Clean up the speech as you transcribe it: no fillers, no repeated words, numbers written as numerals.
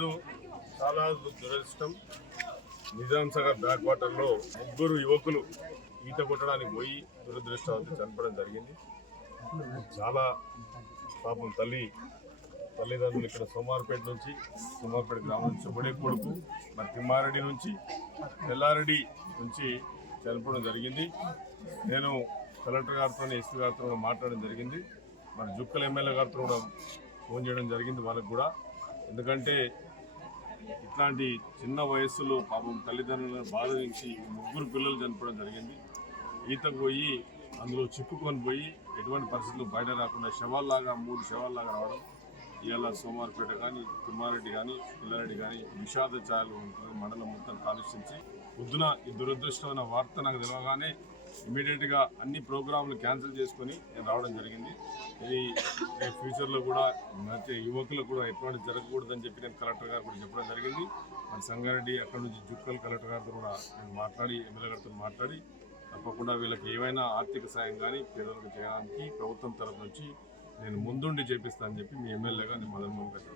ఈరోజు చాలా దురదృష్టం. నిజాం సాగర్ బ్యాక్ వాటర్లో 3 యువకులు ఈత కొట్టడానికి పోయి దురదృష్టవంతం చనిపోవడం జరిగింది. చాలా పాపం తల్లిదండ్రులు ఇక్కడ సోమార్పేట గ్రామం నుంచి ఒకడే కొడుకు, మరి తిమ్మారెడ్డి నుంచి తెల్లారెడ్డి నుంచి చనిపోవడం జరిగింది. నేను కలెక్టర్ గారితో ఎస్పీ గారితో కూడా మాట్లాడడం జరిగింది. మరి జుక్కల ఎమ్మెల్యే గారితో కూడా ఫోన్ చేయడం జరిగింది వాళ్ళకు కూడా. ఎందుకంటే ఇట్లాంటి చిన్న వయస్సులో పాపం తల్లిదండ్రులను బాధించి 3 పిల్లలు చనిపోవడం జరిగింది. ఈతకు పోయి అందులో చిక్కుకొని పోయి ఎటువంటి పరిస్థితులు బయట రాకుండా శవాల్లాగా 3 శవాల్లాగా రావడం. ఇవాళ సోమార్పేట కానీ తిమ్మారెడ్డి కానీ పిల్లారెడ్డి కానీ విషాద ఛాయలు ఉంటుంది. మండలం మొత్తం కాలుష్యించి పొద్దున ఈ దురదృష్టమైన వార్త నాకు తెలవగానే ఇమీడియట్గా అన్ని ప్రోగ్రాంలు క్యాన్సిల్ చేసుకొని నేను రావడం జరిగింది. ఇది ఫ్యూచర్లో కూడా మంచి యువకులకు కూడా ఎటువంటి జరగకూడదని చెప్పి నేను కలెక్టర్ గారు కూడా చెప్పడం జరిగింది. మన సంగారెడ్డి అక్కడ నుంచి జుక్కల్ కలెక్టర్ గారితో కూడా నేను మాట్లాడి ఎమ్మెల్యే గారితో మాట్లాడి తప్పకుండా వీళ్ళకి ఏమైనా ఆర్థిక సాయం కానీ పేదలకు చేయడానికి ప్రభుత్వం తరఫు నుంచి నేను ముందుండి చేపిస్తానని చెప్పి మీ ఎమ్మెల్యేగా నేను మదన్ మోహన్ గారు